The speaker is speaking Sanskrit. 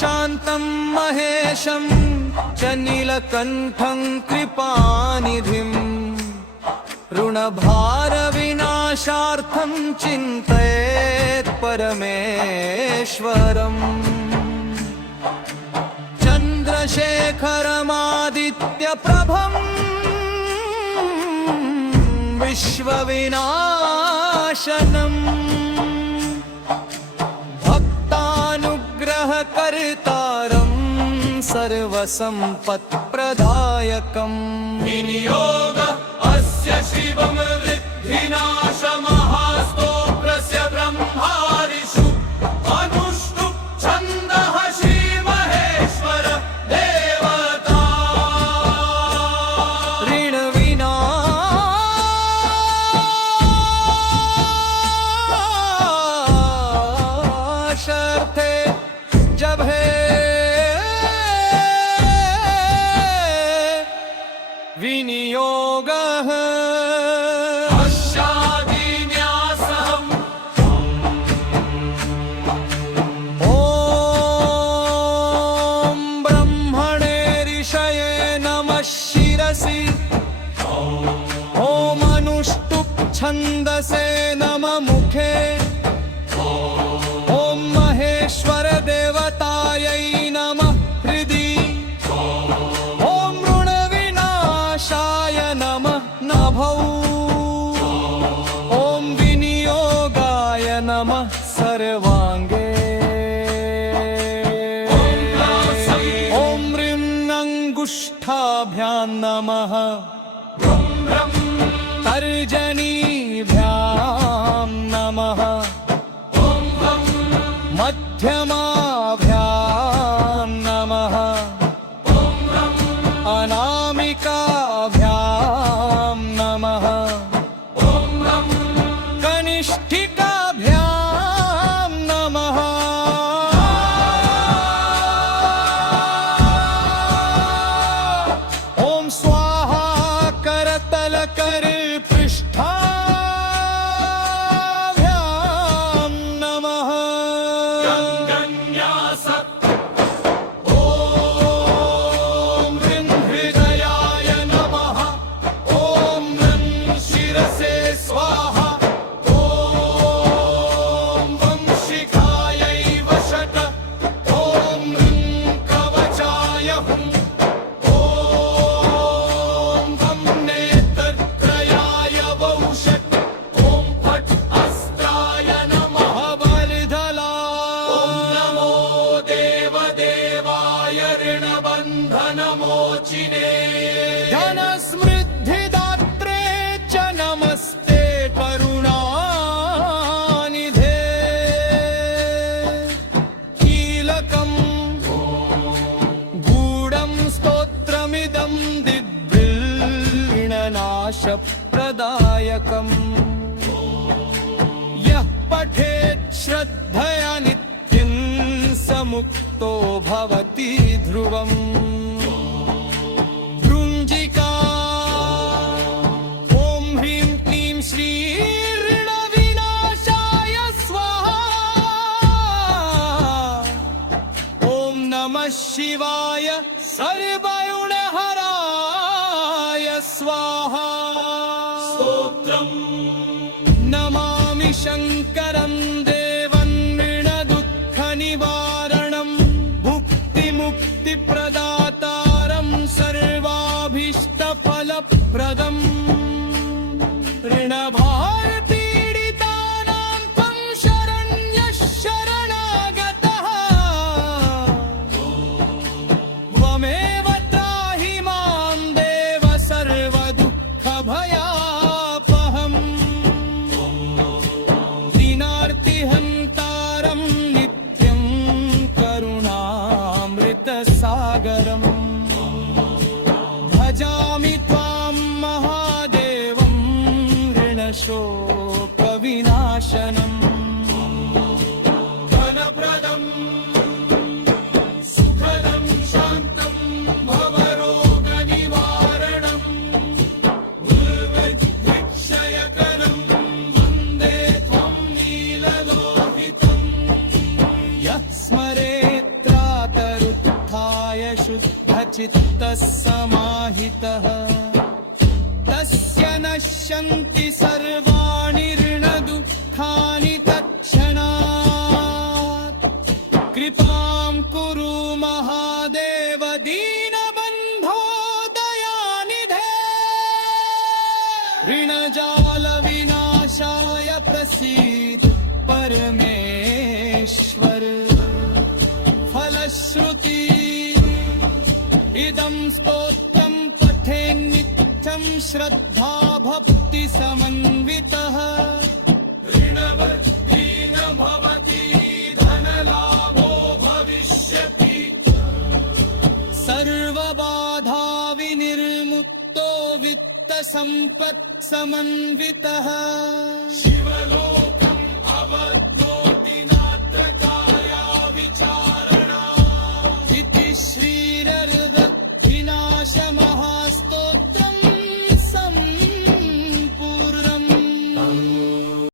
शान्तं महेशं च नीलकण्ठं कृपानिधिम् ऋणभारविनाशार्थं चिन्तयेत् परमेश्वरम् चन्द्रशेखरमादित्यप्रभं विश्वविनाशनम् भक्तानुग्रहकर्तारं सर्वसम्पत्प्रदायकम् विनियोग अस्य शिवं वृद्धिनाशमहास्तोत्रस्य ब्रह्मादिषु अनुष्टुप् छन्दः श्रीमहेश्वर देवता ऋणविनाशार्थे जब है विनियोगः पश्चादिन्यासम् ॐ ब्रह्मणे ऋषये नमः शिरसि ॐ अनुष्टुप् छन्दसे नमः मुखे ॐ महेश्वर देवतायै नमः हृदि ॐ ऋणविनाशाय नमः नभौ ॐ विनियोगाय नमः सर्वाङ्गे ॐ ह्रीं अङ्गुष्ठाभ्यां नमः तर्जनीभ्यां नमः मध्यमाभ्यां नमः अनामिकाभ्यां नमः कनिष्ठिकाभ्यां नमः ॐ स्वाहा करतलकरपृष्ठाभ्यां नमः गङ्गन्यास ॐ ह्रीं हृदयाय नमः ॐ ह्रीं शिरसे स्वाहा ॐ वंशिकायै वषट ॐ ह्रीं कवचाय हुं ॐ वं नेत्रत्रयाय वौषट् ॐ फट् अस्त्राय नमः बलिधला नमो देवदेवाय ऋणबन्धनमोचिने धनस्मृद्धिदात्रे च नमस्ते करुणानिधे कीलकम् गूढं स्तोत्रमिदं दिग्भृणनाशप्रदायकम् यः पठेत् श्रद्धया नित्यं स मुक्तो भवति ध्रुवम् भृञ्जिका ॐ ह्रीं क्लीं श्री ऋणविनाशाय स्वाहा ॐ नमः शिवाय सर्वगुणहराय स्वाहा स्तोत्रम् नमामि शङ्करं देवं ऋणदुःखनिवारणं मुक्तिप्रदातारं सर्वाभीष्टफलप्रदम् ऋणभारपीडितानां त्वं शरण्यः शरणागतः त्वमेव त्राहि मां देव सर्वदुःखभयापहम् दीनार्तिहन्तारं नित्यं करुणामृतसागरम् भजामि त्वां महादेवं ऋणशोकविनाशनम् धनप्रदम् सुखदं शान्तं भवरोगनिवारणम् उर्वृक्षयकरं वन्दे त्वं नीललोहितम् यः स्मरेत् त्रात समाहितः तस्य नश्यन्ति सर्वाणि ऋणदुःखानि तत्क्षणात् कृपां कुरु महादेव दीनबन्धो दयानिधे ऋणजालविनाशाय प्रसीद परमेश्वर फलश्रुति इदं स्तोत्रं पठेन्नित्यं श्रद्धा भक्ति समन्वितः ऋणवद्धी न भवति धनलाभो भविष्यति सर्वबाधा विनिर्मुक्तो वित्तसम्पत्समन्वितः शिवलोकम् अवद्